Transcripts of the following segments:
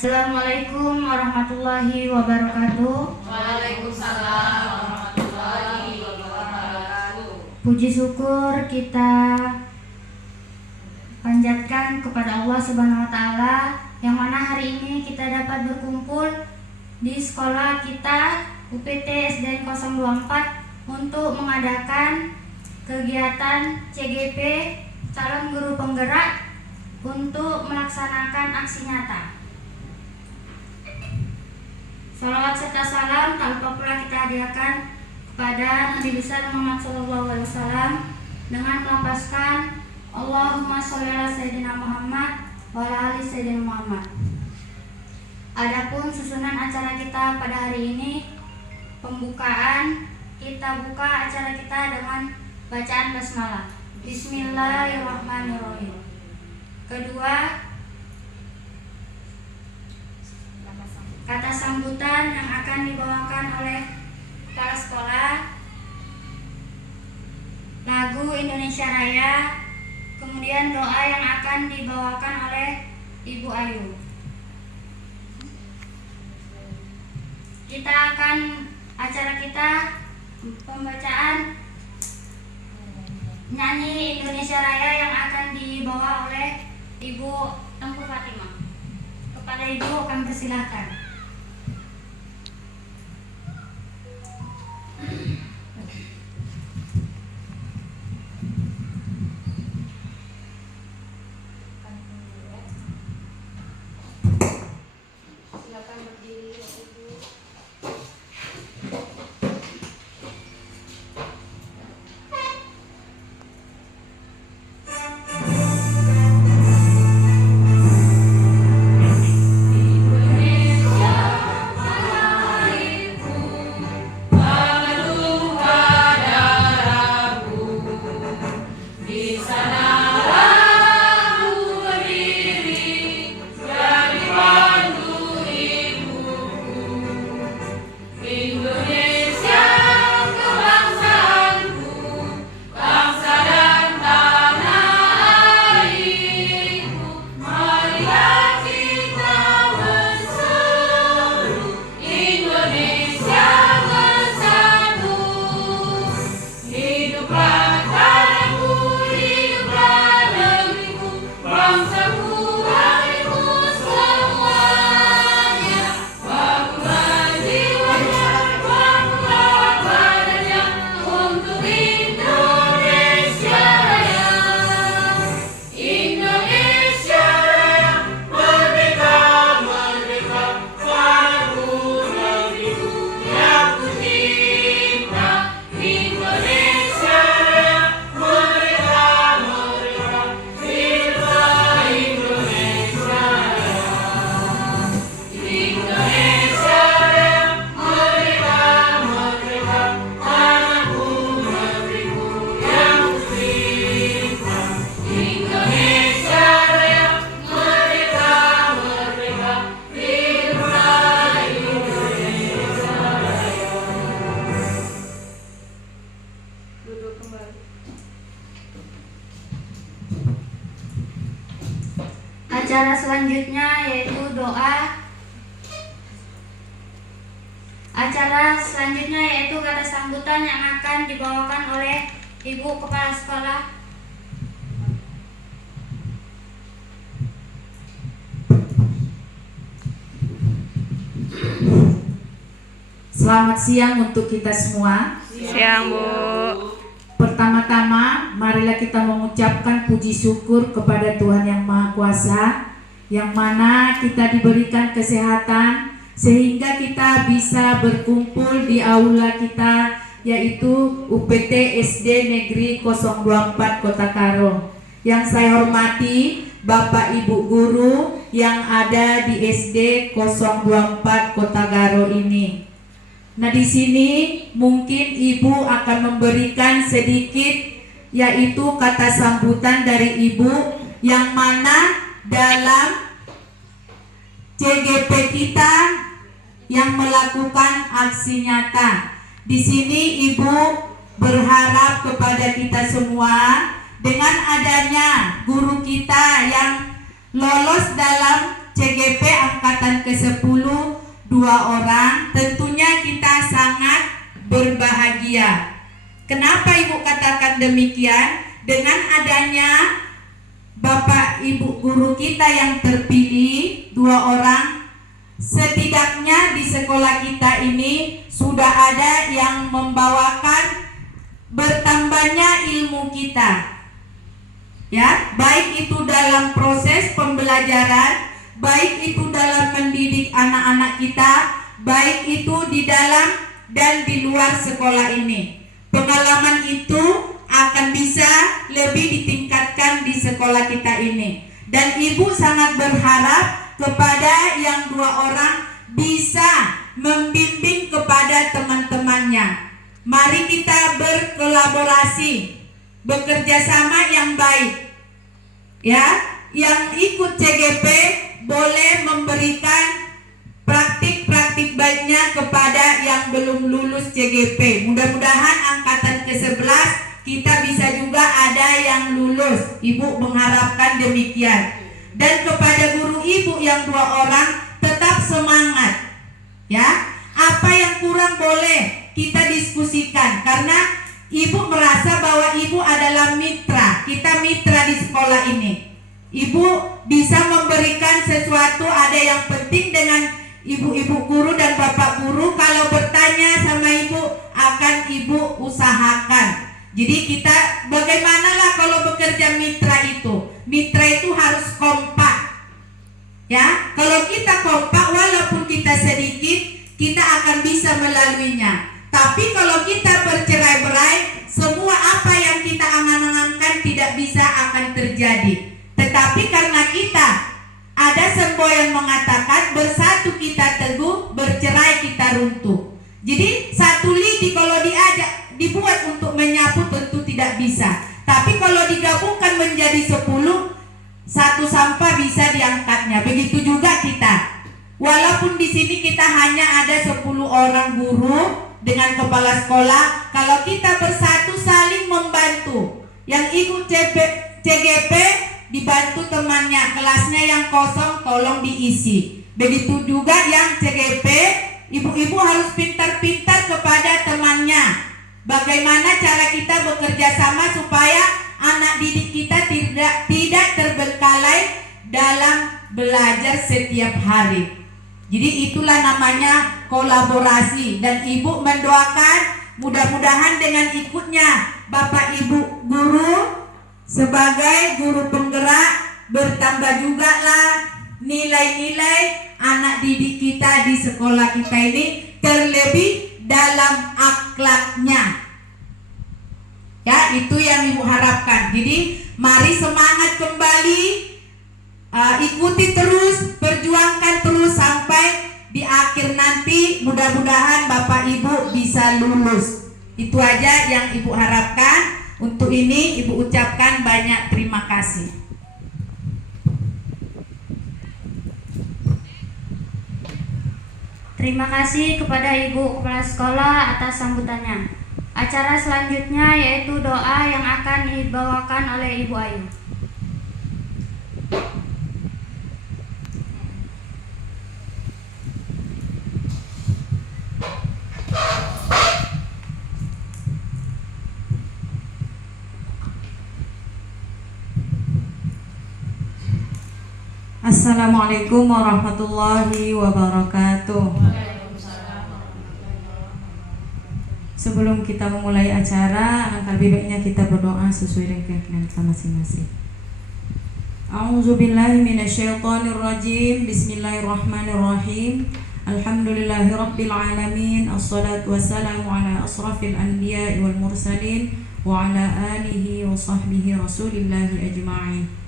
Assalamualaikum warahmatullahi wabarakatuh. Waalaikumsalam warahmatullahi wabarakatuh. Puji syukur kita panjatkan kepada Allah Subhanahu wa taala yang mana hari ini kita dapat berkumpul di sekolah kita UPT SDN 024 untuk mengadakan kegiatan CGP calon guru penggerak untuk melaksanakan aksi nyata. Salawat serta salam tak lupa pula kita hadiahkan kepada Nabi besar Muhammad SAW dengan melafazkan Allahumma sholli ala Sayyidina Muhammad wa ala ali Sayyidina Muhammad. Adapun susunan acara kita pada hari ini, pembukaan kita buka acara kita dengan bacaan basmalah. Bismillahirrahmanirrahim. Kedua, kata sambutan yang akan dibawakan oleh kepala sekolah, lagu Indonesia Raya, kemudian doa yang akan dibawakan oleh Ibu Ayu. Acara kita pembacaan nyanyi Indonesia Raya yang akan dibawa oleh Ibu Tengku Fatimah. Kepada Ibu kami persilahkan. Silakan berdiri, Ibu. Acara selanjutnya yaitu doa. Acara selanjutnya yaitu kata sambutan yang akan dibawakan oleh Ibu Kepala Sekolah. Selamat siang untuk kita semua. Siang, Bu. Pertama-tama, marilah kita mengucapkan puji syukur kepada Tuhan Yang Maha Kuasa, yang mana kita diberikan kesehatan sehingga kita bisa berkumpul di aula kita, yaitu UPT SD Negeri 024 Kota Karo. Yang saya hormati Bapak Ibu Guru yang ada di SD 024 Kota Karo ini. Nah, di sini mungkin Ibu akan memberikan sedikit, yaitu kata sambutan dari Ibu, yang mana dalam CGP kita yang melakukan aksi nyata. Di sini Ibu berharap kepada kita semua, dengan adanya guru kita yang lolos dalam CGP Angkatan orang, tentunya kita sangat berbahagia. Kenapa Ibu katakan demikian? Dengan adanya Bapak Ibu guru kita yang terpilih 2 orang, setidaknya di sekolah kita ini sudah ada yang membawakan bertambahnya ilmu kita. Ya, baik itu dalam proses pembelajaran, baik itu dalam mendidik anak-anak kita, baik itu di dalam dan di luar sekolah ini. Pengalaman itu akan bisa lebih ditingkatkan di sekolah kita ini. Dan Ibu sangat berharap kepada yang 2 orang bisa membimbing kepada teman-temannya. Mari kita berkolaborasi, bekerja sama yang baik. Ya, yang ikut CGP boleh memberikan praktik-praktik baiknya kepada yang belum lulus CGP. Mudah-mudahan angkatan ke-11 kita bisa juga ada yang lulus. Ibu mengharapkan demikian. Dan kepada guru Ibu yang 2 orang, tetap semangat. Ya, apa yang kurang boleh kita diskusikan, karena Ibu merasa bahwa Ibu adalah mitra. Kita mitra di sekolah ini. Ibu bisa memberikan sesuatu, ada yang penting dengan ibu-ibu guru dan bapak guru. Kalau bertanya sama Ibu, akan Ibu usahakan. Jadi kita bagaimanalah kalau bekerja mitra itu? Mitra itu harus kompak. Ya, kalau kita kompak, walaupun kita sedikit, kita akan bisa melaluinya. Tapi kalau kita bercerai-berai, semua apa yang kita angan-angankan tidak bisa akan terjadi. Tetapi karena kita ada semboyan mengatakan, bersatu kita teguh, bercerai kita runtuh. Jadi satu lidi kalau dibuat untuk menyapu tentu tidak bisa. Tapi kalau digabungkan menjadi 10, satu sampah bisa diangkatnya. Begitu juga kita. Walaupun di sini kita hanya ada 10 orang guru dengan kepala sekolah, kalau kita bersatu saling membantu. Yang ikut CGP dibantu temannya, kelasnya yang kosong tolong diisi. Begitu juga yang CGP, ibu-ibu harus pintar-pintar kepada temannya. Bagaimana cara kita bekerja sama supaya anak didik kita tidak terbengkalai dalam belajar setiap hari. Jadi itulah namanya kolaborasi. Dan Ibu mendoakan mudah-mudahan dengan ikutnya Bapak Ibu guru sebagai guru penggerak, bertambah juga lah nilai-nilai anak didik kita di sekolah kita ini, terlebih dalam akhlaknya. Ya, itu yang Ibu harapkan. Jadi mari semangat kembali. Ikuti terus, perjuangkan terus sampai di akhir nanti mudah-mudahan Bapak Ibu bisa lulus. Itu aja yang Ibu harapkan. Untuk ini Ibu ucapkan banyak terima kasih. Terima kasih kepada Ibu Kepala Sekolah atas sambutannya. Acara selanjutnya yaitu doa yang akan dibawakan oleh Ibu Ayu. Assalamualaikum warahmatullahi wabarakatuh. Sebelum kita memulai acara, alangkah lebih baiknya kita berdoa sesuai dengan keyakinan kita masing-masing. A'udzubillahi minasyaitonirrajim. Bismillahirrahmanirrahim. Alhamdulillahirabbil alamin. Assalatu wassalamu ala asrafil anbiya'i wal mursalin wa ala alihi wa sahbihi rasulillahi ajma'in.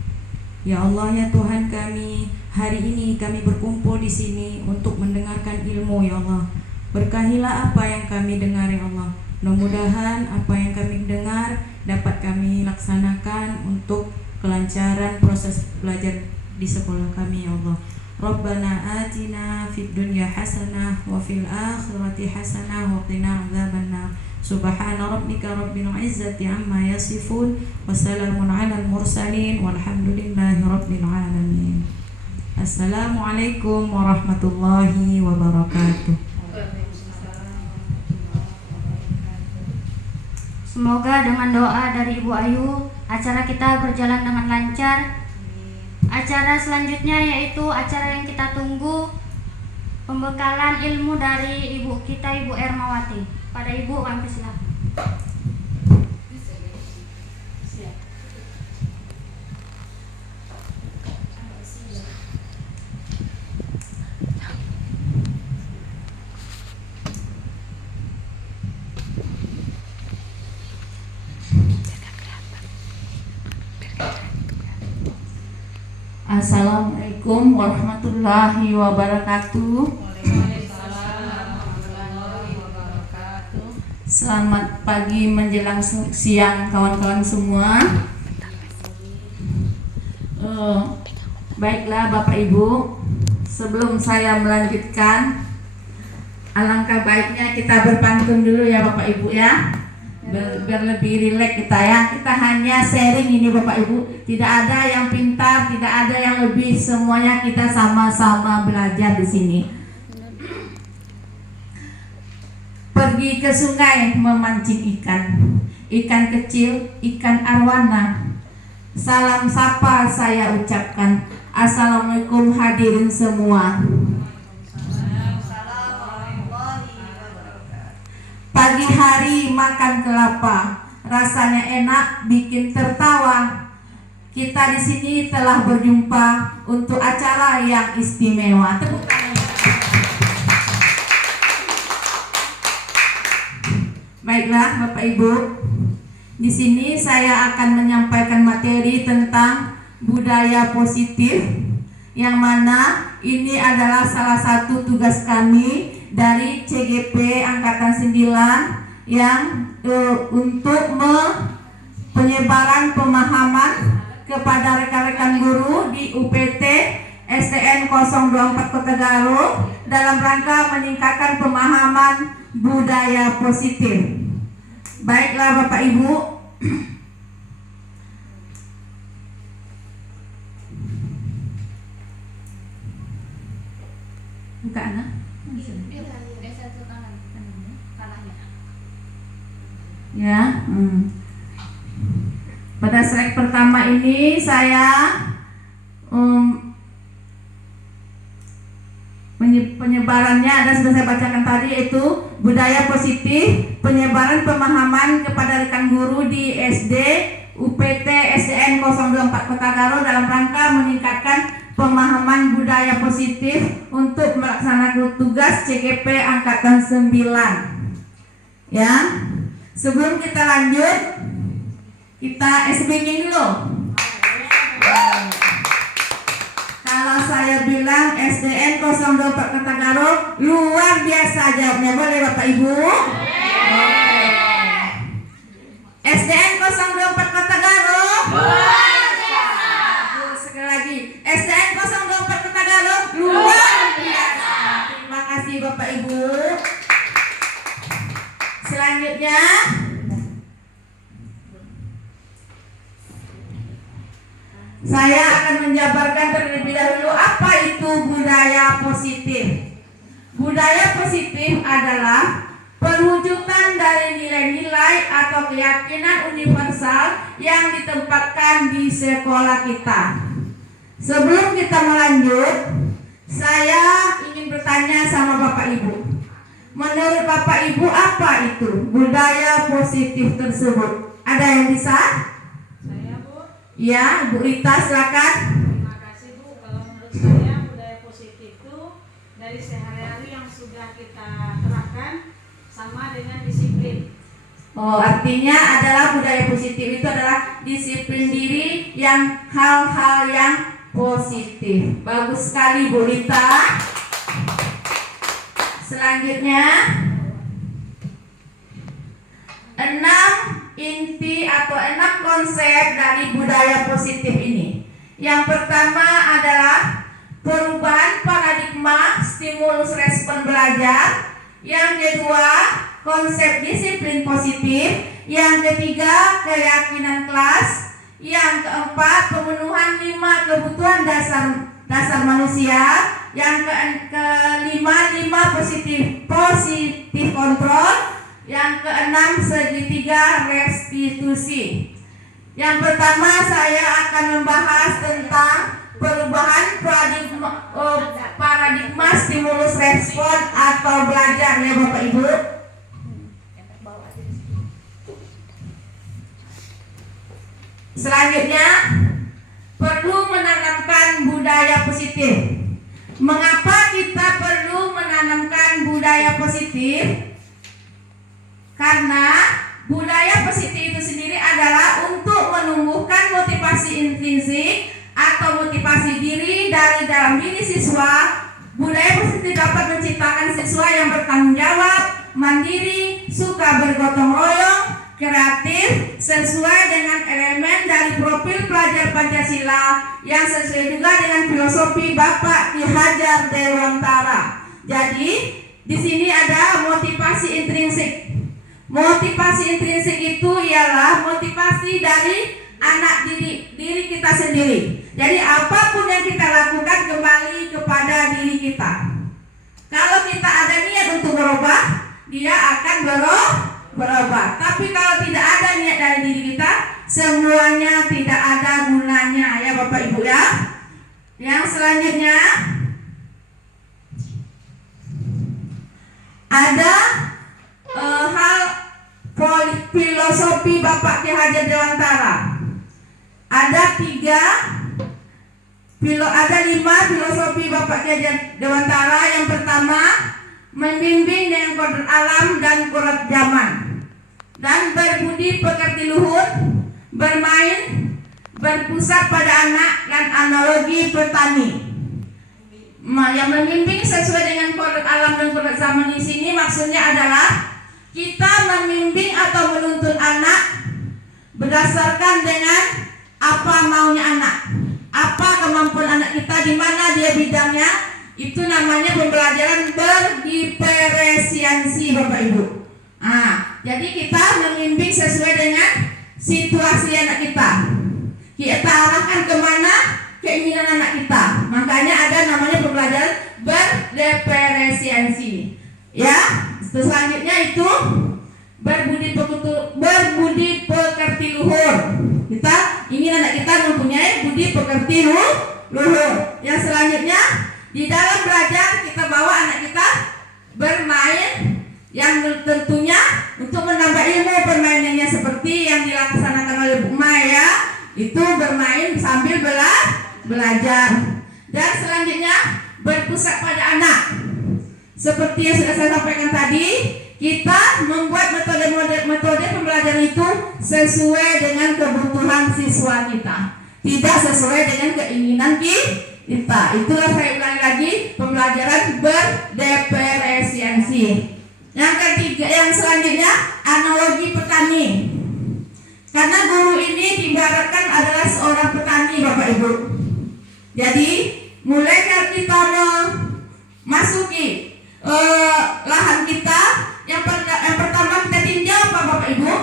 Ya Allah, ya Tuhan kami, hari ini kami berkumpul di sini untuk mendengarkan ilmu, ya Allah. Berkahilah apa yang kami dengar, ya Allah. Mudah-mudahan apa yang kami dengar dapat kami laksanakan untuk kelancaran proses belajar di sekolah kami, ya Allah. Rabbana atina fid dunya hasanah wa fil akhirati hasanah wa qina adzabannar. Subhana rabbika rabbil izzati amma yasifun wa salamun alal mursalin walhamdulillahi rabbil alamin. Assalamualaikum warahmatullahi wabarakatuh. Semoga dengan doa dari Ibu Ayu, acara kita berjalan dengan lancar. Acara selanjutnya yaitu acara yang kita tunggu, pembekalan ilmu dari Ibu kita, Ibu Ermawati. Pada Ibu, kami silakan. Assalamualaikum warahmatullahi wabarakatuh. Selamat pagi menjelang siang kawan-kawan semua. Baiklah Bapak Ibu, sebelum saya melanjutkan, alangkah baiknya kita berpantun dulu ya Bapak Ibu ya. Biar lebih rileks kita ya. Kita hanya sharing ini Bapak Ibu. Tidak ada yang pintar, tidak ada yang lebih, semuanya kita sama-sama belajar di sini. Pergi ke sungai memancing ikan. Ikan kecil, ikan arwana. Salam sapa saya ucapkan. Assalamualaikum hadirin semua. Pagi hari makan kelapa, rasanya enak, bikin tertawa. Kita di sini telah berjumpa untuk acara yang istimewa. Tepuk tangan. Baiklah Bapak Ibu, di sini saya akan menyampaikan materi tentang budaya positif, yang mana ini adalah salah satu tugas kami dari CGP Angkatan 9 yang untuk penyebaran pemahaman kepada rekan-rekan guru di UPT SDN 024 Kota Garut dalam rangka meningkatkan pemahaman budaya positif. Baiklah Bapak Ibu, buka anak. Ya, pada slide pertama ini saya penyebarannya ada sudah saya bacakan tadi, yaitu budaya positif, penyebaran pemahaman kepada rekan guru di SD UPT SDN 024 Kota Garut dalam rangka meningkatkan pemahaman budaya positif untuk melaksanakan tugas CGP Angkatan 9. Ya. Sebelum kita lanjut, kita speaking dulu. Kalau saya bilang SDN 024 Kota Garut, luar biasa jawabnya. Boleh Bapak Ibu? SDN 024 Kota Garut, luar biasa. Sekali lagi, SDN 024 Kota Garut, luar biasa. Terima kasih Bapak Ibu. Selanjutnya, saya akan menjabarkan terlebih dahulu apa itu budaya positif. Budaya positif adalah perwujudan dari nilai-nilai atau keyakinan universal yang ditempatkan di sekolah kita. Sebelum kita melanjut, saya ingin bertanya sama Bapak Ibu. Menurut Bapak Ibu, apa itu budaya positif tersebut? Ada yang bisa? Saya Bu. Ya, Bu Rita silakan. Terima kasih Bu. Kalau menurut saya budaya positif itu dari sehari-hari yang sudah kita terapkan sama dengan disiplin. Oh, artinya adalah budaya positif itu adalah disiplin diri yang hal-hal yang positif. Bagus sekali Bu Rita. Selanjutnya, 6 inti atau 6 konsep dari budaya positif ini. Yang pertama adalah perubahan paradigma stimulus respon belajar. Yang kedua, konsep disiplin positif. Yang ketiga, keyakinan kelas. Yang keempat, pemenuhan 5 kebutuhan dasar dasar manusia. Yang kelima, 5 positif kontrol. Yang keenam, segitiga restitusi. Yang pertama saya akan membahas tentang perubahan paradigma stimulus respon atau belajar ya Bapak Ibu. Selanjutnya, perlu menanamkan budaya positif. Mengapa kita perlu menanamkan budaya positif? Karena budaya positif itu sendiri adalah untuk menumbuhkan motivasi intrinsik atau motivasi diri dari dalam diri siswa. Budaya positif dapat menciptakan siswa yang bertanggung jawab, mandiri, suka bergotong royong, kreatif, sesuai dengan elemen dari profil pelajar Pancasila yang sesuai juga dengan filosofi Bapak Ki Hajar Dewantara. Jadi di sini ada motivasi intrinsik. Motivasi intrinsik itu ialah motivasi dari anak diri kita sendiri. Jadi apapun yang kita lakukan kembali kepada diri kita. Kalau kita ada niat untuk berubah, dia akan berubah. Tapi kalau tidak ada niat dari diri kita, semuanya tidak ada gunanya ya Bapak Ibu ya. Yang selanjutnya ada hal filosofi Bapak Ki Hajar Dewantara. Ada 5 filosofi Bapak Ki Hajar Dewantara. Yang pertama, membimbing dengan kodrat alam dan kodrat zaman, dan berbudi pekerti luhur, bermain, berpusat pada anak, dan analogi petani. Yang membimbing sesuai dengan kodrat alam dan kodrat zaman di sini maksudnya adalah kita membimbing atau menuntun anak berdasarkan dengan apa maunya anak, apa kemampuan anak kita, di mana dia bidangnya. Itu namanya pembelajaran berdiferensiasi Bapak Ibu. Jadi kita membimbing sesuai dengan situasi anak kita. Kita arahkan kemana keinginan anak kita. Makanya ada namanya pembelajaran berdiferensiasi. Ya, selanjutnya itu berbudi pekerti luhur. Kita ingin anak kita mempunyai budi pekerti luhur. Yang selanjutnya, di dalam belajar kita bawa anak kita bermain, yang tentunya untuk menambah ilmu permainannya seperti yang dilaksanakan oleh Bu Maya, itu bermain sambil belajar. Dan selanjutnya berpusat pada anak. Seperti yang sudah saya sampaikan tadi, kita membuat metode pembelajaran itu sesuai dengan kebutuhan siswa kita, tidak sesuai dengan keinginan kita. Itulah saya ulangi lagi, pembelajaran berdiferensiasi. Yang ketiga, yang selanjutnya, analogi petani. Karena guru ini diibaratkan adalah seorang petani Bapak Ibu. Jadi mulai kita memasuki lahan kita, yang pertama kita tinjau apa Bapak Ibu?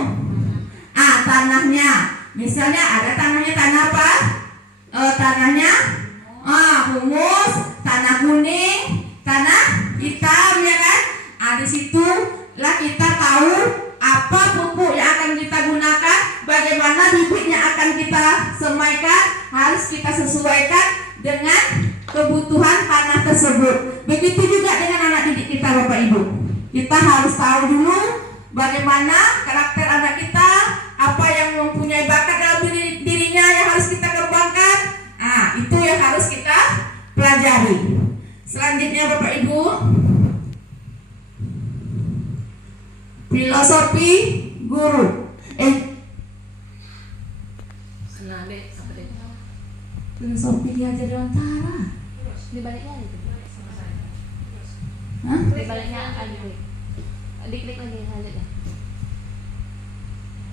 Tanahnya. Misalnya ada tanahnya tanah apa? Tanahnya humus, tanah kuning, tanah hitam ya kan? Di situ lah kita tahu apa pupuk yang akan kita gunakan, bagaimana bibitnya akan kita semaikan, harus kita sesuaikan dengan kebutuhan tanah tersebut. Begitu juga dengan anak didik kita Bapak Ibu. Kita harus tahu dulu bagaimana karakter anak kita, apa yang mempunyai bakat dalam dirinya yang harus kita kembangkan. Itu yang harus kita pelajari. Selanjutnya Bapak Ibu, filosofi guru. Filosofi Ki Hajar Dewantara. Di baliknya itu. Hah? Di baliknya diklik lagi lanjutnya.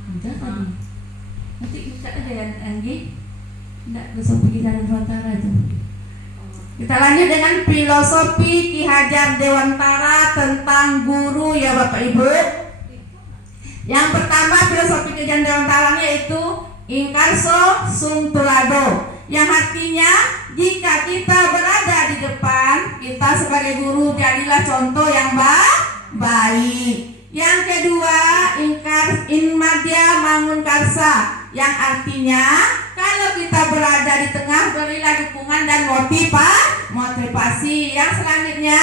Udah tadi. Nanti kita aja ya Anggi. Enggak, filosofi Ki Hajar Dewantara itu. Kita lanjut dengan filosofi Ki Hajar Dewantara tentang guru ya Bapak Ibu. Yang pertama filosofi Ki Hajar Dewantara yaitu inkarso sum tulado. yang artinya jika kita berada di depan, kita sebagai guru jadilah contoh yang baik. Yang kedua, in madya mangun karsa, yang artinya kalau kita berada di tengah, berilah dukungan dan motivasi. Yang selanjutnya,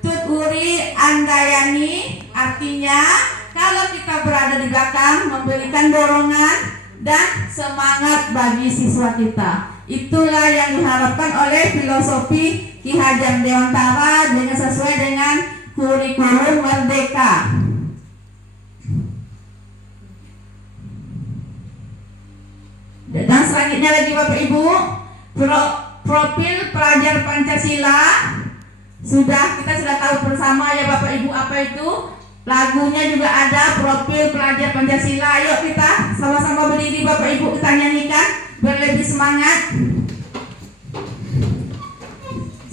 tuturi andayani, artinya kalau kita berada di belakang, memberikan dorongan dan semangat bagi siswa kita. Itulah yang diharapkan oleh filosofi Ki Hajar Dewantara dengan sesuai dengan kurikulum Merdeka. Dan selanjutnya lagi Bapak Ibu, profil pelajar Pancasila. Kita sudah tahu bersama ya Bapak Ibu apa itu. Lagunya juga ada, profil pelajar Pancasila. Ayo kita sama-sama berdiri Bapak Ibu, kita nyanyikan berlebih semangat.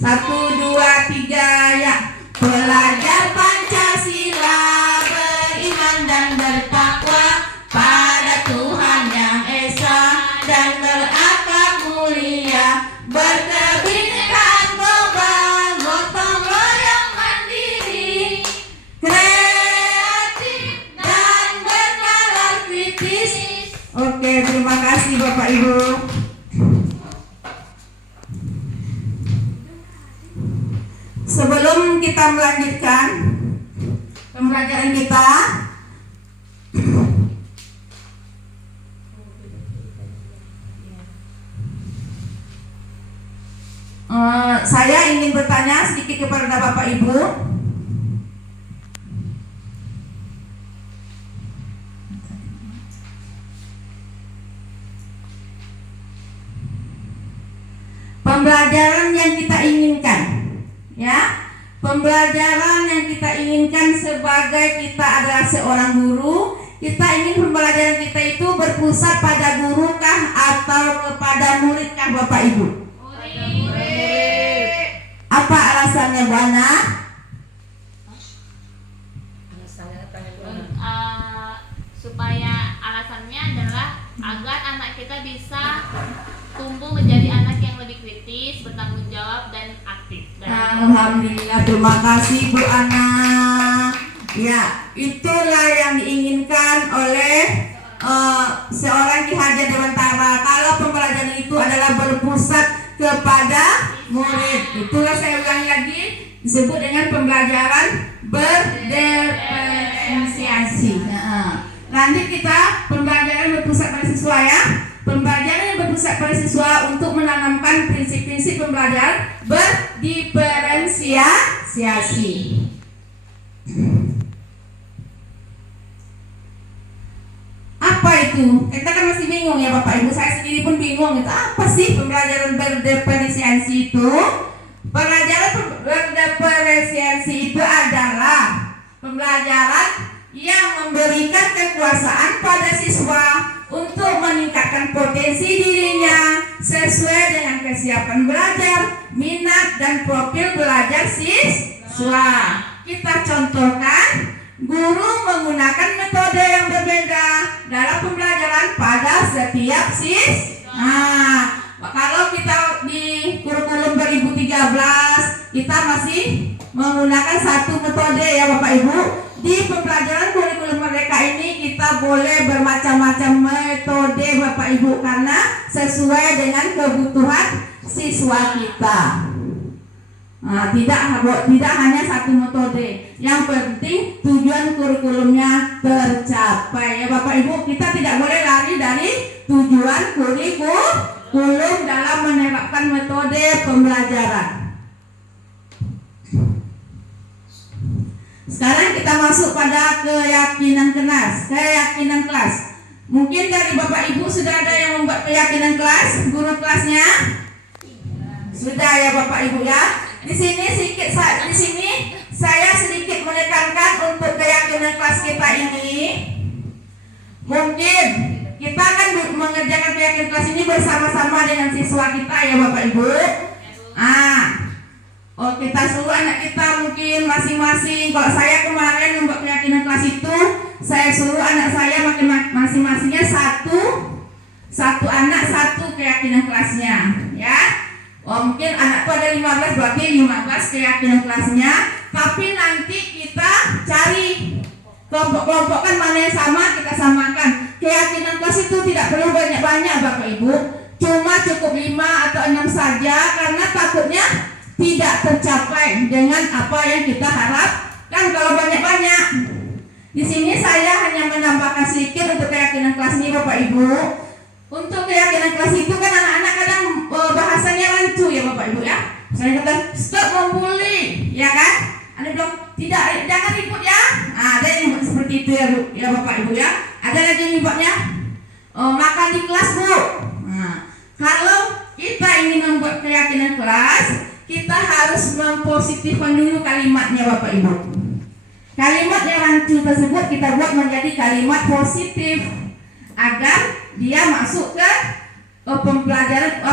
1, 2, 3 ya. Pelajar Pancasila beriman dan bertakwa pada Tuhan Yang Esa dan berakhlak mulia, berkebinekaan global, gotong royong mandiri, kreatif dan bernalar kritis. Oke, terima kasih Bapak Ibu. Sebelum kita melanjutkan pembelajaran kita, saya ingin bertanya sedikit kepada Bapak Ibu. Pembelajaran yang kita inginkan, ya, pembelajaran yang kita inginkan sebagai kita adalah seorang guru. Kita ingin pembelajaran kita itu berpusat pada guru kah atau kepada murid kah Bapak Ibu? Apa alasannya Bu Ana? Supaya alasannya adalah agar anak kita bisa tumbuh menjadi anak yang lebih kritis, bertanggung jawab dan aktif. Alhamdulillah, terima kasih Bu Ana. Ya, itulah yang diinginkan oleh seorang Ki Hajar Dewantara. Kalau pembelajaran itu adalah berpusat kepada murid, itulah saya ulangi lagi, disebut dengan pembelajaran berdiferensiasi. Lanjut kita pembelajaran berpusat pada siswa ya. Pembelajaran yang berpusat pada siswa untuk menanamkan prinsip-prinsip pembelajaran berdiferensiasi. Apa itu? Kita kan masih bingung ya Bapak Ibu, saya sendiri pun bingung itu apa sih pembelajaran berdiferensiasi itu? Pembelajaran berdiferensiasi itu adalah pembelajaran yang memberikan kekuasaan pada siswa untuk meningkatkan potensi dirinya sesuai dengan kesiapan belajar, minat dan profil belajar siswa. Kita contohkan, guru menggunakan metode yang berbeda dalam pembelajaran pada setiap siswa. Kalau kita di kurikulum 2013 kita masih menggunakan satu metode ya Bapak Ibu. Di pembelajaran kurikulum Merdeka ini kita boleh bermacam-macam metode Bapak Ibu karena sesuai dengan kebutuhan siswa kita. Tidak hanya satu metode. Yang penting tujuan kurikulumnya tercapai ya Bapak Ibu. Kita tidak boleh lari dari tujuan kurikulum dalam menerapkan metode pembelajaran. Sekarang kita masuk pada keyakinan kelas. Mungkin dari Bapak Ibu sudah ada yang membuat keyakinan kelas, guru kelasnya? Sudah ya Bapak Ibu ya. Di sini saya sedikit menekankan untuk keyakinan kelas kita ini. Mungkin kita akan mengerjakan keyakinan kelas ini bersama-sama dengan siswa kita ya Bapak Ibu. Kita suruh anak kita mungkin masing-masing. Kalau saya kemarin membuat keyakinan kelas itu, saya suruh anak saya masing-masingnya satu anak satu keyakinan kelasnya, ya. Oh, mungkin anakku ada 15, berarti 15 keyakinan kelasnya. Tapi nanti kita cari kelompok-kelompokkan mana yang sama, kita samakan. Keyakinan kelas itu tidak perlu banyak-banyak Bapak Ibu, cuma cukup 5 atau 6 saja, karena takutnya tidak tercapai dengan apa yang kita harapkan kalau banyak-banyak. Di sini saya hanya menambahkan sedikit untuk keyakinan kelas ini Bapak Ibu. Untuk keyakinan kelas itu kan anak-anak kadang bahasanya rancu ya Bapak Ibu ya. Misalnya kata stop membuli, ya kan? Ada bilang tidak, jangan ribut ya. Ada yang seperti itu ya Bu, ya Bapak Ibu ya. Ada lagi yang ributnya makan di kelas Bu. Nah, kalau kita ingin membuat keyakinan kelas, kita harus mempositifkan dulu kalimatnya Bapak Ibu. Kalimat yang rancu tersebut kita buat menjadi kalimat positif agar dia masuk ke pembelajaran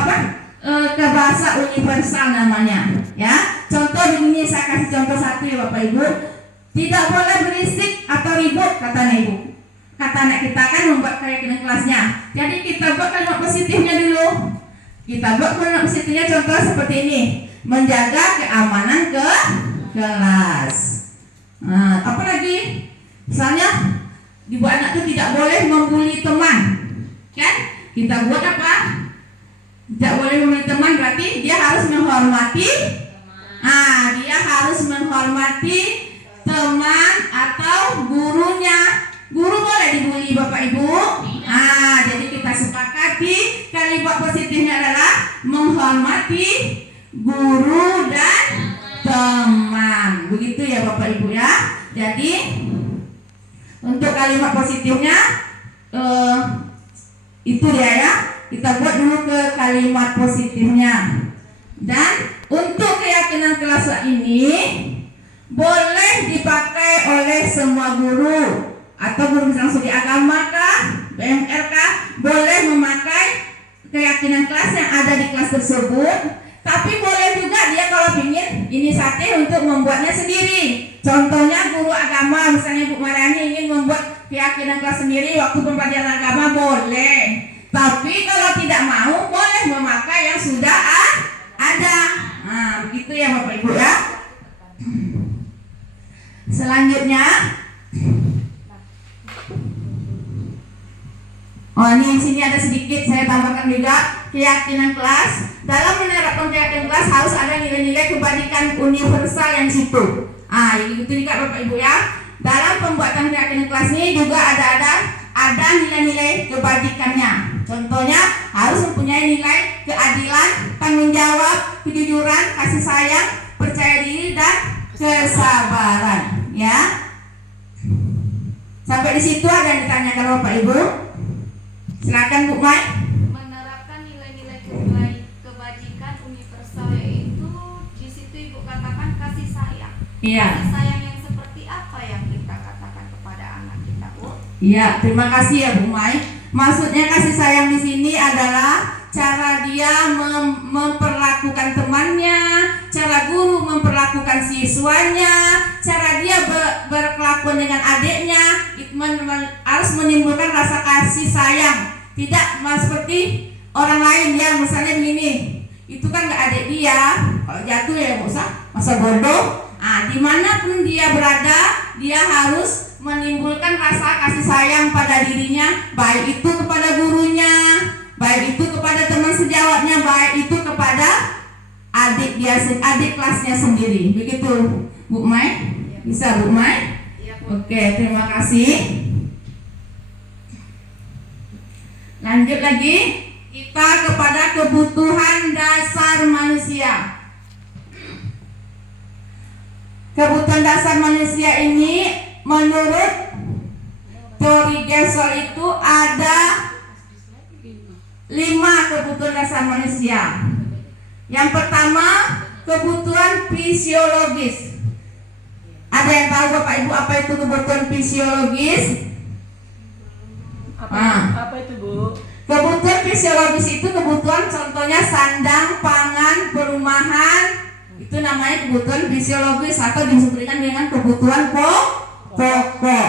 ke bahasa universal namanya, ya. Contoh ini saya kasih contoh satu ya Bapak Ibu. Tidak boleh berisik atau ribut kata Ibu. Kata anak kita kan membuat keyakinan kelasnya. Jadi kita buat kalimat positifnya dulu. Kita buat kalimat positifnya contoh seperti ini. Menjaga keamanan ke kelas. Nah, apa lagi? Misalnya dibuat anak itu tidak boleh membuli teman, kan? Kita buat apa? Tidak boleh membuli teman berarti dia harus menghormati. Dia harus menghormati teman atau gurunya. Guru boleh dibully Bapak Ibu? Jadi kita sepakati kalimat positifnya adalah menghormati guru dan teman. Begitu ya Bapak Ibu ya. Jadi untuk kalimat positifnya itu dia ya. Kita buat dulu ke kalimat positifnya. Dan untuk keyakinan kelas ini boleh dipakai oleh semua guru atau guru misalnya studi agama kah, BMR kah, boleh memakai keyakinan kelas yang ada di kelas tersebut. Tapi boleh juga dia kalau ingin inisiatif untuk membuatnya sendiri. Contohnya guru agama, misalnya Bu Mariani ingin membuat keyakinan kelas sendiri waktu pembelajaran agama, boleh. Tapi kalau tidak mau, boleh memakai yang sudah ada. Begitu ya Bapak Ibu ya. Selanjutnya, ini di sini ada sedikit saya tambahkan juga keyakinan kelas. Dalam menerapkan keyakinan kelas harus ada nilai-nilai kebajikan universal yang situ. Itu juga Bapak Ibu ya. Dalam pembuatan keyakinan kelas ini juga ada nilai-nilai kebajikannya. Contohnya harus mempunyai nilai keadilan, tanggung jawab, kejujuran, kasih sayang, percaya diri dan kesabaran. Ya. Sampai di situ ada yang ditanyakan Bapak Ibu? Silakan Bu Mai. Menerapkan nilai-nilai kebajikan universal, yaitu di situ Ibu katakan kasih sayang. Iya. Kasih sayang yang seperti apa yang kita katakan kepada anak kita, Bu? Iya, terima kasih ya Bu Mai. Maksudnya kasih sayang di sini adalah cara dia memperlakukan temannya, cara guru memperlakukan siswanya, cara dia berkelakuan dengan adiknya, harus menimbulkan rasa kasih sayang. Tidak seperti orang lain yang misalnya begini, itu kan nggak adik dia, kalau jatuh ya nggak usah masa bodoh. Dimanapun dia berada, dia harus menimbulkan rasa kasih sayang pada dirinya, baik itu kepada gurunya, baik itu kepada teman sejawatnya, baik itu kepada adik kelasnya sendiri. Begitu Bu Mai? Bisa Bu Mai? Oke, terima kasih. Lanjut lagi, kita kepada kebutuhan dasar manusia. Kebutuhan dasar manusia ini menurut teori Gesell itu ada 5 kebutuhan dasar manusia. Yang pertama, kebutuhan fisiologis. Ada yang tahu Bapak Ibu apa itu kebutuhan fisiologis? Apa itu Bu? Kebutuhan fisiologis itu kebutuhan contohnya sandang, pangan, perumahan. Itu namanya kebutuhan fisiologis atau disebutkan dengan kebutuhan pokok.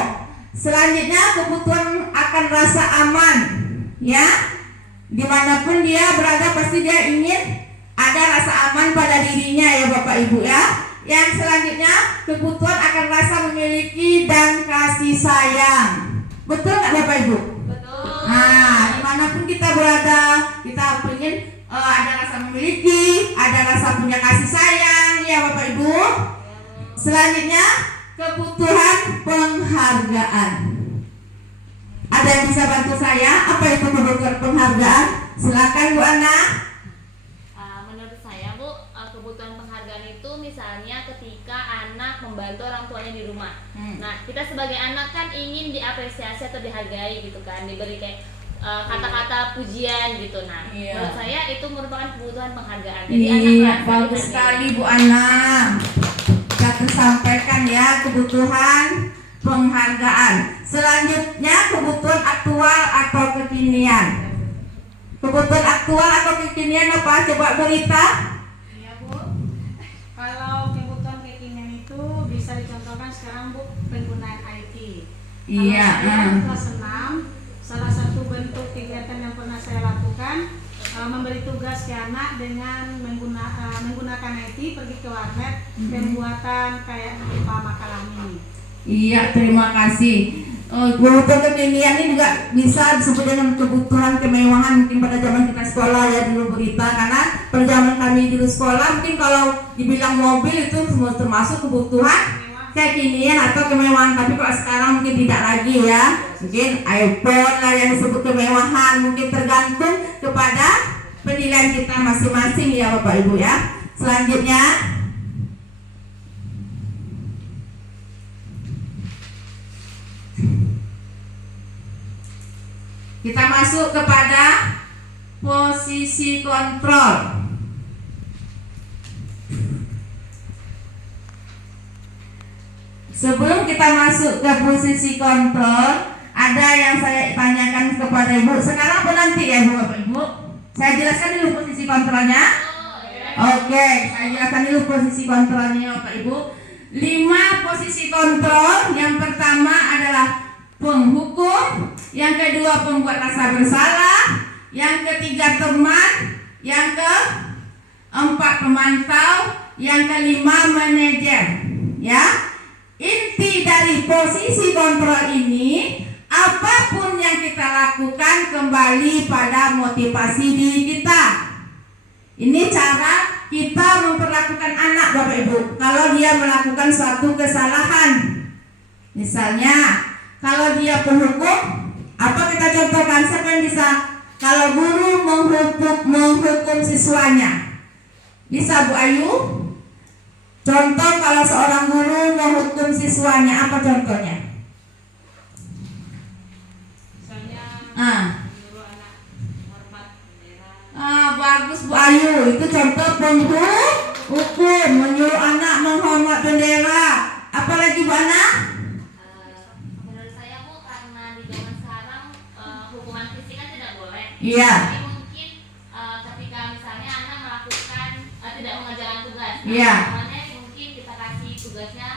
Selanjutnya kebutuhan akan rasa aman, ya. Dimanapun dia berada pasti dia ingin ada rasa aman pada dirinya ya Bapak Ibu ya. Yang selanjutnya kebutuhan akan rasa memiliki dan kasih sayang. Betul nggak Bapak Ibu? Betul. Nah, dimanapun kita berada, kita ingin ada rasa memiliki, ada rasa punya kasih sayang ya Bapak Ibu. Selanjutnya kebutuhan penghargaan. Ada yang bisa bantu saya? Apa itu kebutuhan penghargaan? Silakan Bu Ana. Menurut saya Bu, kebutuhan penghargaan itu misalnya ketika anak membantu orang tuanya di rumah. Nah, kita sebagai anak kan ingin diapresiasi atau dihargai gitu kan, diberi kayak kata-kata pujian gitu. Nah, menurut saya itu merupakan kebutuhan penghargaan. Jadi anak merasa Bagus dihargai. sekali Bu Ana. Sudah tersampaikan ya kebutuhan penghargaan. Selanjutnya kebutuhan aktual atau kekinian. Kebutuhan aktual atau kekinian apa? Coba berita. Iya Bu, kalau kebutuhan kekinian itu bisa dicontohkan sekarang Bu, penggunaan IT. Iya, Kalau saya kelas 6, salah satu bentuk kegiatan yang pernah saya lakukan memberi tugas ke anak dengan menggunakan IT, pergi ke warnet, pembuatan kayak pipa makalah mini. Iya, terima kasih. Kebutuhan kekinian ini juga bisa disebut dengan kebutuhan kemewahan mungkin pada zaman kita sekolah ya dulu berita, karena pada zaman kami dulu sekolah mungkin kalau dibilang mobil itu semua termasuk kebutuhan kekinian atau kemewahan, tapi kalau sekarang mungkin tidak lagi ya, mungkin iPhone lah yang disebut kemewahan, mungkin tergantung kepada penilaian kita masing-masing ya Bapak Ibu ya. Selanjutnya kita masuk kepada posisi kontrol. Sebelum kita masuk ke posisi kontrol, ada yang saya tanyakan kepada Ibu. Sekarang apa nanti ya Bu Bapak Ibu? Saya jelaskan dulu posisi kontrolnya. Oke, saya jelaskan dulu posisi kontrolnya Bapak Ibu. 5 posisi kontrol. Yang pertama adalah penghukum, yang kedua pembuat rasa bersalah, yang ketiga teman, yang keempat pemantau, yang kelima manajer. Ya, inti dari posisi kontrol ini, apapun yang kita lakukan kembali pada motivasi diri kita. Ini cara kita memperlakukan anak Bapak Ibu. Kalau dia melakukan suatu kesalahan, misalnya kalau dia penghukum, apa kita contohkan? Siapa yang bisa? Kalau guru menghukum siswanya, bisa Bu Ayu? Contoh kalau seorang guru menghukum siswanya, apa contohnya? Misalnya menyuruh anak hormat bendera. Bagus Bu Ayu, itu contoh penghukum, menyuruh anak menghormat bendera. Apalagi Bu Ana? Menurut saya Bu, karena di zaman sekarang hukuman fisik kan tidak boleh. Iya. Jadi mungkin ketika misalnya anak melakukan tidak mengerjakan tugas, Iya. namanya mungkin kita kasih tugasnya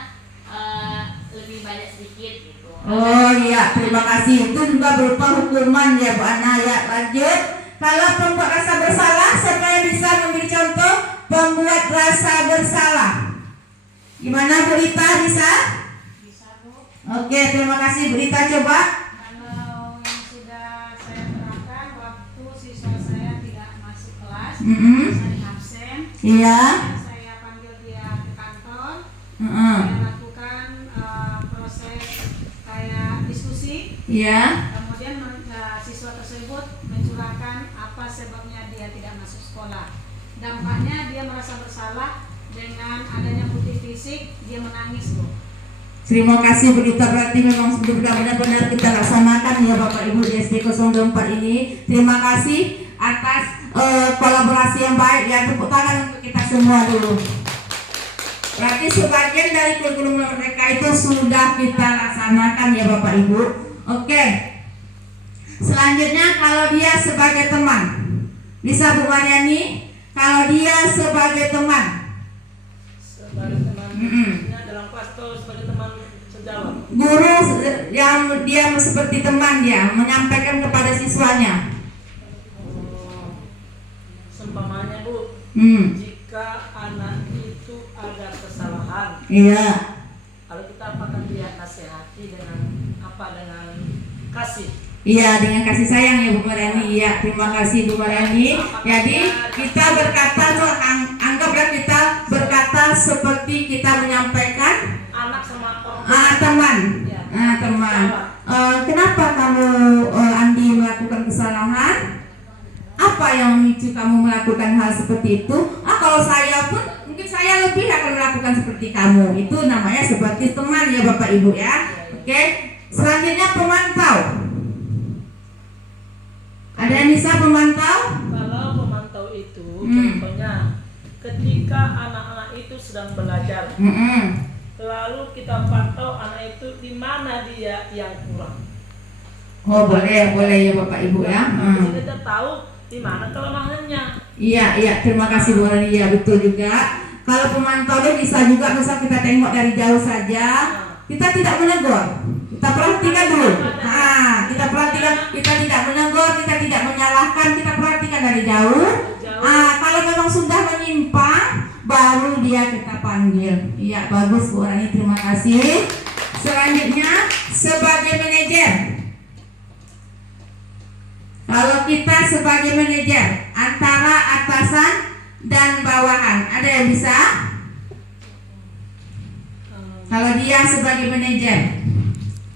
lebih banyak sedikit gitu. Oh iya, terima kasih. Itu juga berupa hukuman ya Bu Ana ya. Lanjut. Kalau pembuat rasa bersalah, siapa yang bisa memberi contoh pembuat rasa bersalah? Gimana Bu Rita, bisa? Bisa Bu. Oke, terima kasih Bu Rita, coba. Kalau yang sudah saya terapkan waktu siswa saya tidak masuk kelas, saya absen, Iya. saya panggil dia ke kantor, Heeh. saya lakukan proses kayak diskusi, Iya. kemudian siswa tersebut mencurahkan apa sebabnya dia tidak masuk sekolah. Dampaknya dia merasa bersalah, dengan adanya bukti fisik dia menangis Bu. Terima kasih Bu Rita, berarti memang sudah benar-benar kita laksanakan ya Bapak Ibu di SD 024 ini. Terima kasih atas kolaborasi yang baik ya. Tepuk tangan untuk kita semua dulu. Berarti sebagian dari kurikulum mereka itu sudah kita laksanakan ya Bapak Ibu. Oke. Selanjutnya kalau dia sebagai teman, bisa Bu Mariani? Kalau dia sebagai teman, sebagai teman dalam kelas atau sebagai teman sejawat. guru yang dia seperti teman, dia menyampaikan kepada siswanya. jika anak itu ada kesalahan, Iya. lalu kita apakah dia nasihati dengan apa? Dengan kasih. Iya, dengan kasih sayang ya Bu Mariani. Iya, terima kasih Bu Mariani. Jadi kita berkata, anggaplah kita berkata seperti kita menyampaikan Anak sama orang teman. Ya. Teman. Kenapa kamu Andi melakukan kesalahan? Apa yang memicu kamu melakukan hal seperti itu? Kalau saya pun mungkin saya lebih akan melakukan seperti kamu. Itu namanya seperti teman ya Bapak Ibu ya. Oke. Selanjutnya pemantau. Ada yang bisa memantau? Kalau memantau itu, contohnya ketika anak-anak itu sedang belajar, lalu kita pantau anak itu di mana dia yang kurang. Oh boleh ya Bapak Ibu ya. Jadi kita tahu di mana kelemahannya. Iya, terima kasih Bu Rani. Iya, betul juga. Kalau pemantau itu bisa juga, misal kita tengok dari jauh saja, kita tidak menegur, kita perhatikan dulu. Kita perhatikan, kita tidak menegur, kita tidak menyalahkan, kita perhatikan dari jauh. Kalau memang sudah menyimpang, baru dia kita panggil. Iya, bagus Bu Rani, terima kasih. Selanjutnya sebagai manajer. Kalau kita sebagai manajer antara atasan dan bawahan, ada yang bisa? Kalau dia sebagai manajer,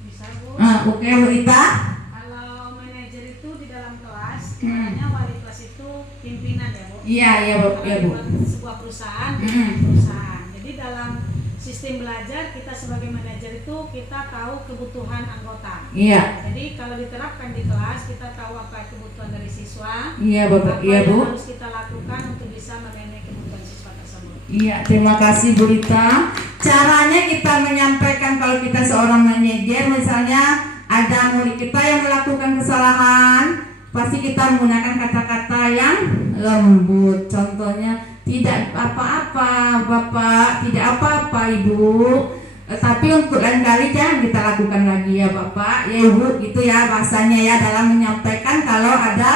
Bisa Bu. Oke Bu Rita. Kalau manajer itu di dalam kelas, katanya wali kelas itu pimpinan ya Bu. Iya Bu. Kalau sebuah perusahaan, perusahaan. Jadi dalam sistem belajar kita sebagai manajer itu kita tahu kebutuhan anggota. Iya. Jadi kalau diterapkan di kelas kita tahu apa kebutuhan dari siswa. Iya Bapak. Apa Iya yang Bu. harus kita lakukan untuk bisa memenuhi kebutuhan siswa tersebut. Iya, terima kasih Bu Rita. Caranya kita menyampaikan kalau kita seorang manajer, misalnya ada murid kita yang melakukan kesalahan, pasti kita menggunakan kata-kata yang lembut. Contohnya, tidak apa-apa Bapak, tidak apa-apa Ibu, tapi untuk lain kali jangan kita lakukan lagi ya Bapak, ya Ibu, gitu ya bahasanya ya dalam menyampaikan kalau ada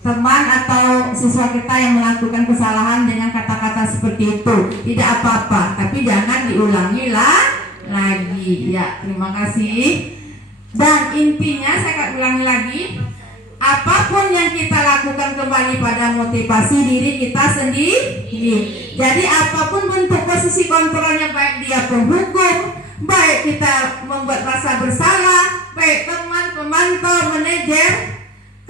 teman atau siswa kita yang melakukan kesalahan dengan kata-kata seperti itu. Tidak apa-apa, tapi jangan diulangi lagi. Ya, terima kasih. Dan intinya saya akan ulangi lagi, apapun yang kita lakukan kembali pada motivasi diri kita sendiri. Jadi apapun bentuk posisi kontrolnya, baik dia penghukum, baik kita membuat rasa bersalah, baik teman, pemantau, manajer,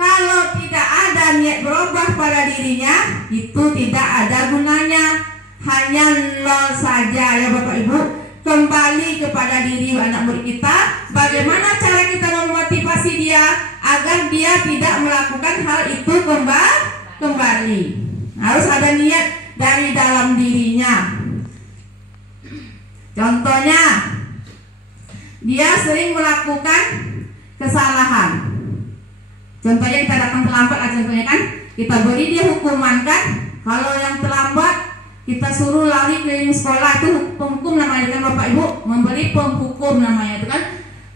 kalau tidak ada niat berubah pada dirinya, itu tidak ada gunanya, hanya nol saja ya Bapak Ibu. Kembali kepada diri anak murid kita, bagaimana cara kita memotivasi dia agar dia tidak melakukan hal itu kembali. Harus ada niat dari dalam dirinya. Contohnya, dia sering melakukan kesalahan. Contohnya kita datang terlambat, contohnya kan kita beri dia hukuman kan. Kalau yang terlambat kita suruh lari keliling sekolah, itu penghukum namanya kan Bapak Ibu, memberi penghukum namanya itu kan.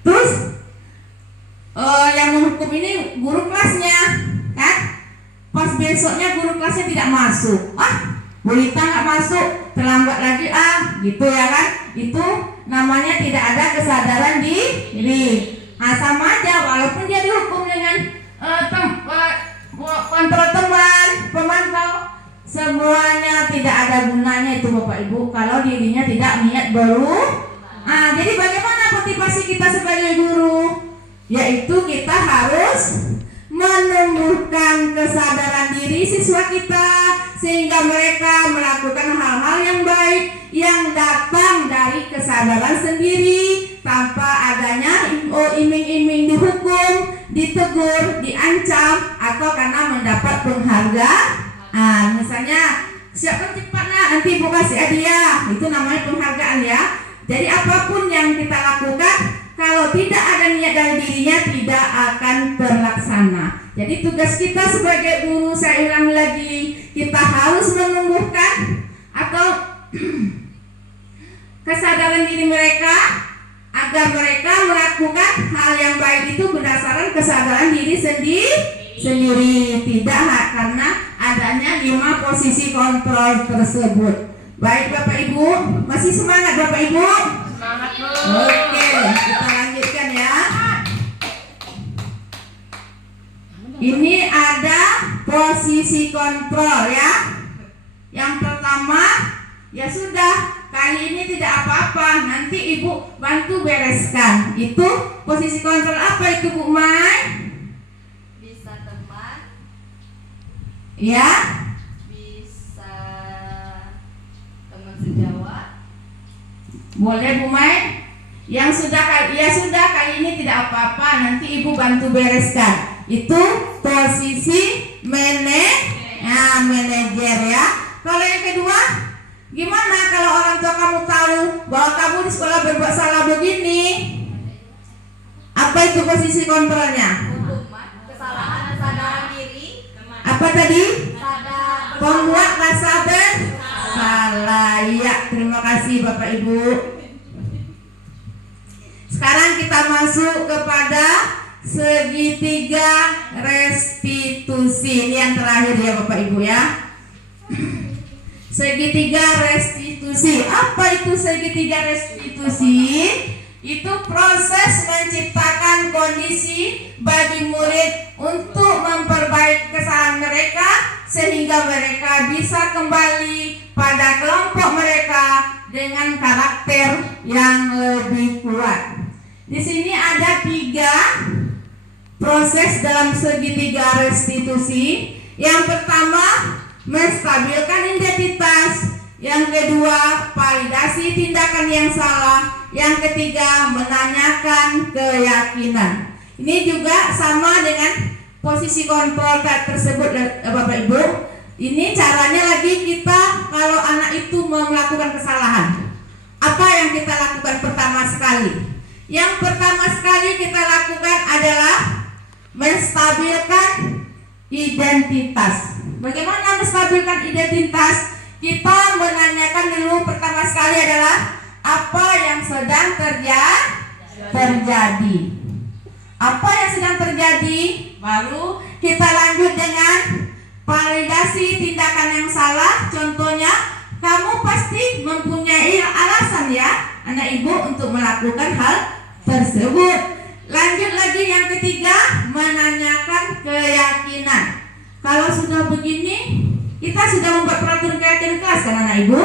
Terus yang menghukum ini guru kelasnya kan. Pas besoknya guru kelasnya tidak masuk, Bu Rita nggak masuk, terlambat lagi gitu ya kan. Itu namanya tidak ada kesadaran diri. Sama aja, walaupun dia dihukum dengan kontrol teman, pemantau, semuanya tidak ada gunanya itu Bapak Ibu kalau dirinya tidak niat jadi bagaimana motivasi kita sebagai guru? Yaitu kita harus menumbuhkan kesadaran diri siswa kita sehingga mereka melakukan hal-hal yang baik yang datang dari kesadaran sendiri tanpa adanya iming-iming dihukum, ditegur, diancam atau karena mendapat penghargaan. Misalnya siapa cepatnya nanti Bu kasih hadiah, itu namanya penghargaan ya. Jadi apapun yang kita lakukan kalau tidak ada niat dari dirinya tidak akan terlaksana. Jadi tugas kita sebagai guru, saya ulangi lagi, kita harus menumbuhkan atau kesadaran diri mereka agar mereka melakukan hal yang baik itu berdasarkan kesadaran diri sendiri, tidak karena adanya 5 posisi kontrol tersebut. Baik Bapak Ibu, masih semangat Bapak Ibu? Semangat Bu. Oke, kita lanjutkan ya. Ini ada posisi kontrol ya. Yang pertama, ya sudah, kali ini tidak apa-apa, nanti Ibu bantu bereskan. Itu posisi kontrol apa itu Bu Mai? Bisa teman, Ya, bisa teman sejawat, boleh Bu Mai. Yang sudah kali ini tidak apa-apa, nanti Ibu bantu bereskan. Itu posisi manajer ya. Kalau yang kedua, gimana kalau orang tua kamu tahu bahwa kamu di sekolah berbuat salah begini? Apa itu posisi kontrolnya? hukuman, kesalahan, kesadaran diri, Apa tadi? sadar, Pembuat rasa bersalah. Ya, terima kasih Bapak Ibu. Sekarang kita masuk kepada segitiga restitusi. Ini yang terakhir ya Bapak Ibu ya. Segitiga restitusi. Apa itu segitiga restitusi? Itu proses menciptakan kondisi bagi murid untuk memperbaiki kesalahan mereka sehingga mereka bisa kembali pada kelompok mereka dengan karakter yang lebih kuat. Di sini ada 3 proses dalam segitiga restitusi. Yang pertama, menstabilkan identitas. Yang kedua, validasi tindakan yang salah. Yang ketiga, menanyakan keyakinan. Ini juga sama dengan posisi kontrol tersebut Bapak Ibu. Ini caranya lagi kita kalau anak itu mau melakukan kesalahan. Apa yang kita lakukan pertama sekali? Yang pertama sekali kita lakukan adalah menstabilkan identitas. Bagaimana menstabilkan identitas? Kita menanyakan dulu pertama sekali adalah apa yang sedang terjadi. Apa yang sedang terjadi? Baru kita lanjut dengan validasi tindakan yang salah. Contohnya, kamu pasti mempunyai alasan ya, anak ibu, untuk melakukan hal tersebut. Lanjut lagi yang ketiga, menanyakan keyakinan. Kalau sudah begini, kita sudah membuat peraturan keyakinan kelas kan anak ibu?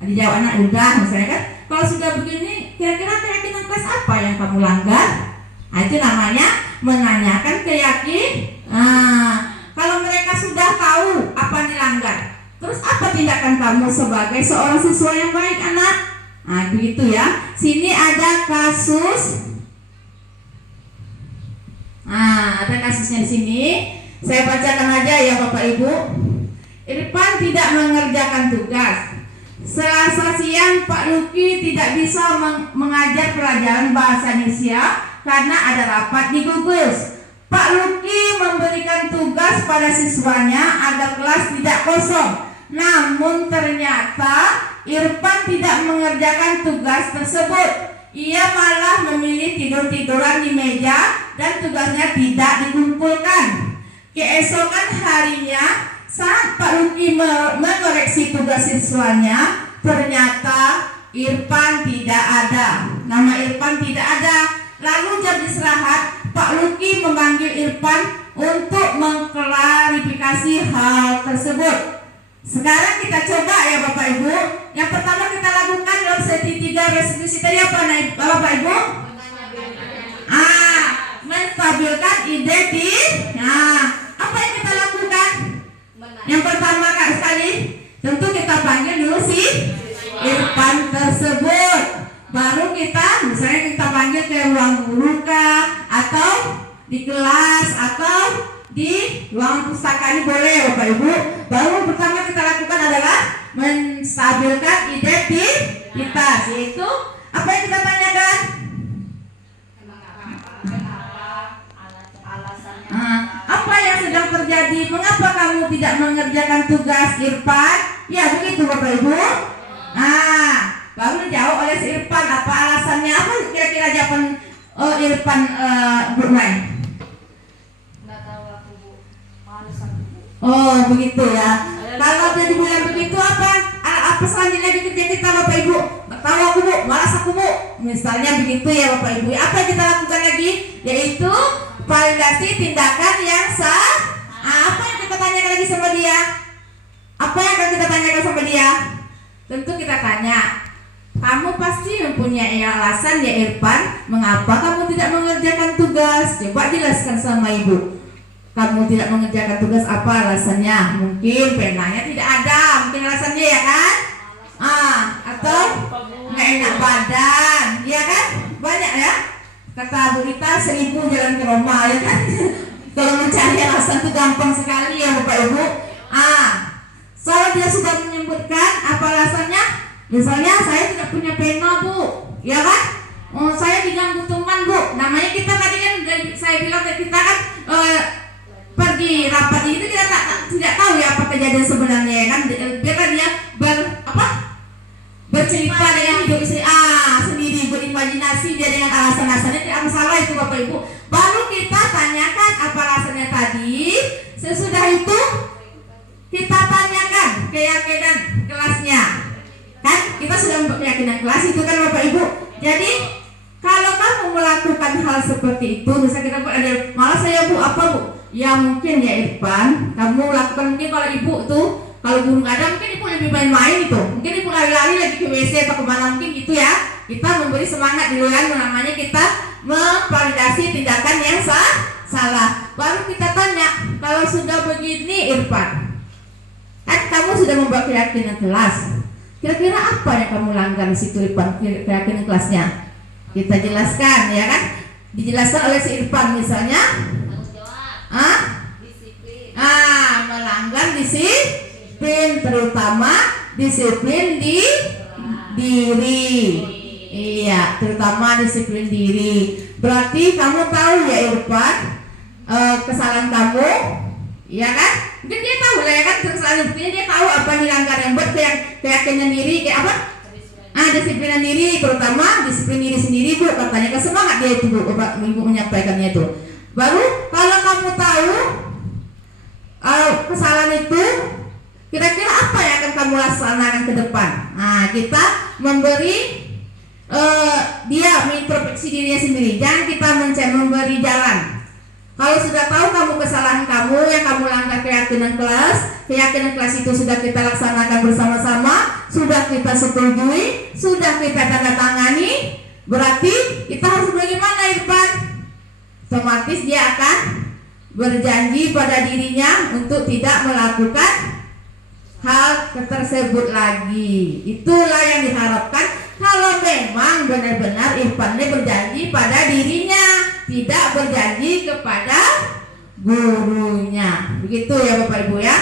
Dijawab anak udah, misalnya kan. Kalau sudah begini, kira-kira keyakinan kelas apa yang kamu langgar? Nah, itu namanya menanyakan keyakinan. Kalau mereka sudah tahu apa yang dilanggar, terus apa tindakan kamu sebagai seorang siswa yang baik anak? Nah, begitu ya. Sini ada kasus. Nah, ada kasusnya di sini. Saya bacakan aja ya Bapak Ibu. Irfan tidak mengerjakan tugas. Selasa siang Pak Luki tidak bisa mengajar pelajaran bahasa Indonesia karena ada rapat di gugus. Pak Luki memberikan tugas pada siswanya agar kelas tidak kosong. Namun ternyata Irfan tidak mengerjakan tugas tersebut. Ia malah memilih tidur-tiduran di meja dan tugasnya tidak dikumpulkan. Keesokan harinya saat Pak Luki mengoreksi tugas siswanya, ternyata Irfan tidak ada. Nama Irfan tidak ada. Lalu jam istirahat, Pak Luki memanggil Irfan untuk mengklarifikasi hal tersebut. Sekarang kita coba ya Bapak Ibu. Yang pertama kita lakukan dalam segitiga restitusi tadi apa Bapak Ibu? Menstabilkan identitas. Apa yang kita lakukan? Yang pertama Kak sekali, tentu kita panggil dulu si Irfan tersebut. Baru kita, misalnya kita panggil ke ruang guru kah, atau di kelas, atau di ruang pustaka, ini boleh Bapak Ibu. Baru pertama kita lakukan adalah menstabilkan identitas, yaitu apa yang kita tanyakan? Apa yang sedang terjadi? Mengapa kamu tidak mengerjakan tugas Irfan? Ya begitu Bapak Ibu. Baru dijawab oleh si Irfan apa alasannya, apa kira-kira jawaban Irfan Bu Mai? nggak tahu aku Bu, males aku Bu. Oh, begitu ya. Kalau udah dibilang begitu apa selanjutnya di kerja kita Bapak Ibu? Tahu aku Bu, malas aku Bu. Misalnya begitu ya Bapak Ibu. Apa yang kita lakukan lagi? Yaitu validasi tindakan yang sah. Apa yang kita tanyakan lagi sama dia? Apa yang akan kita tanyakan sama dia? Tentu kita tanya, kamu pasti mempunyai alasan ya Irfan, mengapa kamu tidak mengerjakan tugas? Coba jelaskan sama ibu. Kamu tidak mengerjakan tugas, apa alasannya? Mungkin penanya tidak ada, mungkin alasannya ya kan? Atau nggak enak badan, ya kan? Banyak ya. Kata Bu Rita 1000 jalan ke Roma ya kan? Kalau mencari alasan itu gampang sekali ya Bapak Ibu. Soal dia sudah menyebutkan apa alasannya, misalnya saya tidak punya pena Bu, ya kan? Saya diganggu teman Bu. Namanya kita tadi kan saya bilang kita kan pergi rapat itu kita tidak tahu ya apa kejadian sebenarnya ya kan? Biarkan dia bercerita dengan hidup sendiri, berimajinasi dia dengan alasan-alasannya, tidak masalah itu Bapak Ibu. Baru kita tanyakan apa alasannya tadi. Sesudah itu kita tanyakan keyakinan kelasnya, kan? Kita sudah membuat keyakinan kelas itu kan Bapak Ibu. Jadi kalau kamu melakukan hal seperti itu, misalnya kita buat ada malah saya Bu apa Bu? Ya mungkin ya Irfan, kamu lakukan mungkin kalau ibu tuh kalau guru nggak ada mungkin ibu lebih main-main itu, mungkin ibu lari-lari lagi ke WC atau kemana mungkin gitu ya. Kita memberi semangat dulu kan, namanya kita memvalidasi tindakan yang salah. Baru kita tanya, kalau sudah begini Irfan, kan kamu sudah membuat keyakinan kelas. Kira-kira apa yang kamu langgar di situ Irfan, keyakinan kelasnya? Kita jelaskan ya kan? Dijelaskan oleh si Irfan misalnya. Melanggar disiplin, terutama disiplin di diri. Iya, terutama disiplin diri. Berarti kamu tahu ya Irfan, kesalahan kamu, ya kan? Mungkin dia tahu lah ya kan kesalahan dia tahu apa yang dilanggar, yang buat keyakinan diri kayak apa? Disiplinan diri, terutama disiplin diri sendiri Bu, katanya kesemangat dia itu Bu, ibu menyampaikannya itu. Baru kalau kamu tahu kesalahan itu, kira-kira apa yang akan kamu laksanakan ke depan? Kita memberi dia mengintrospeksi dirinya sendiri. Jangan kita memberi jalan. Kalau sudah tahu kamu kesalahan kamu yang kamu langgar keyakinan kelas itu sudah kita laksanakan bersama-sama, sudah kita setujui, sudah kita tanda tangani, berarti kita harus bagaimana Irfan? Otomatis dia akan berjanji pada dirinya untuk tidak melakukan hal tersebut lagi. Itulah yang diharapkan kalau memang benar-benar Irfan berjanji pada dirinya, tidak berjanji kepada gurunya. Begitu ya Bapak Ibu ya.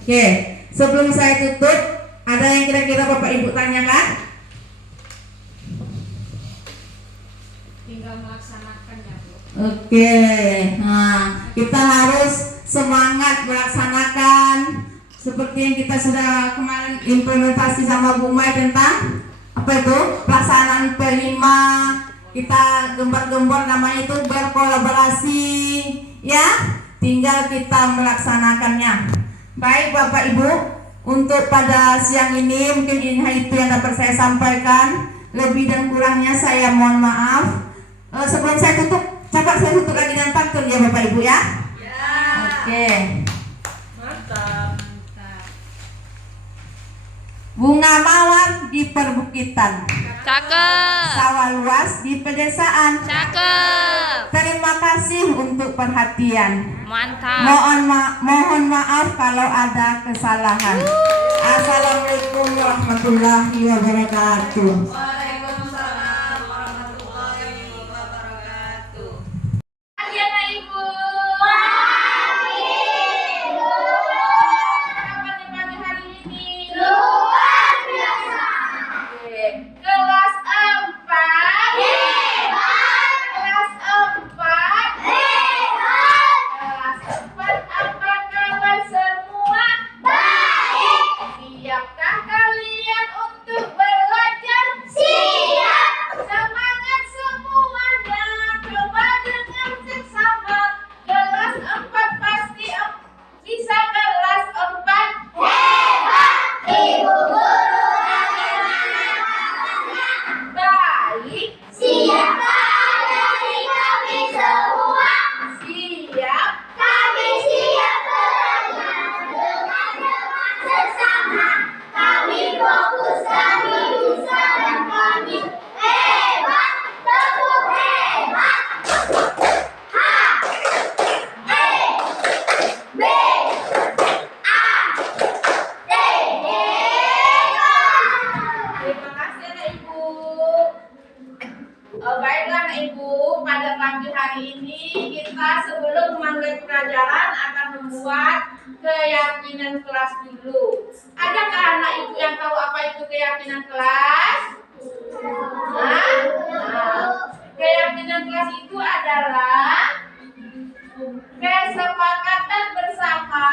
Oke, sebelum saya tutup, ada yang kira-kira Bapak Ibu tanyakan? Tinggal melaksanakannya Bu. Oke, kita harus semangat melaksanakan seperti yang kita sudah kemarin implementasi sama Bu Mai tentang apa itu pelaksanaan P5. Kita gembar-gembor namanya itu berkolaborasi ya, tinggal kita melaksanakannya. Baik Bapak Ibu, untuk pada siang ini mungkin ini itu yang dapat saya sampaikan. Lebih dan kurangnya saya mohon maaf. Sebelum saya tutup, coba saya tutup lagi dengan pantun ya Bapak Ibu ya. Oke. Mantap. Bunga mawar di perbukitan, Cakep. sawah luas di pedesaan. Cakep. Terima kasih untuk perhatian. Mantap. Mohon maaf kalau ada kesalahan. Assalamualaikum warahmatullahi wabarakatuh. Kelas 4 hebat. Kelas 4 hebat. Kelas 4 apa kabar semua? Baik. Siapkah kalian untuk belajar? Siap. kelas dulu. Adakah anak ibu yang tahu apa itu keyakinan kelas? Keyakinan kelas itu adalah kesepakatan bersama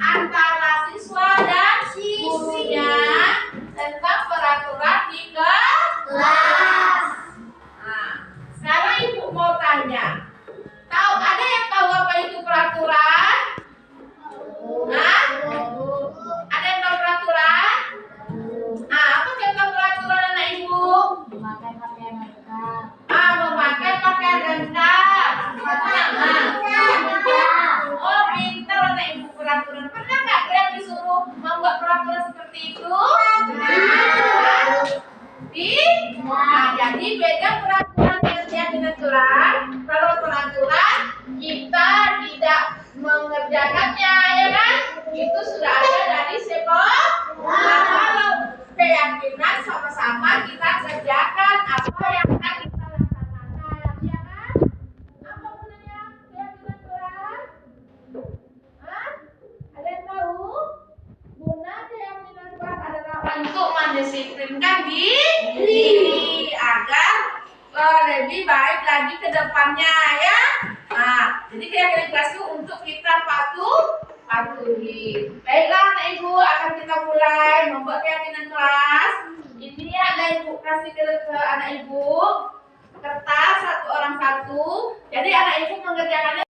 antara siswa dan gurunya tentang peraturan di kelas. Sekarang ibu mau tanya, ada yang tahu apa itu peraturan? Ada yang tahu peraturan? Apa contoh peraturan anak ibu? Memakai pakaian lengkap. Memakai pakaian lengkap. Oh, pintar anak ibu peraturan. Pernah nggak kalian disuruh membuat peraturan seperti itu? Jadi beda peraturan dengan keyakinan Quran. Kalau peraturan kita tidak mengerjakannya, ya kan? Itu sudah ada dari sekolah. Kalau keyakinan sama-sama kita kerjakan apa yang akan kita laksanakan, ya kan? Apa gunanya keyakinan Quran? Ada yang tahu? Guna keyakinan Quran adalah untuk mendisiplinkan diri agar lebih baik lagi ke depannya, ya. Jadi keyakinan kelas itu untuk kita patuhi. Baiklah anak ibu, akan kita mulai membuat keyakinan kelas. Ini ada ibu kasih ke anak ibu kertas satu orang satu. Jadi anak ibu mengerjakannya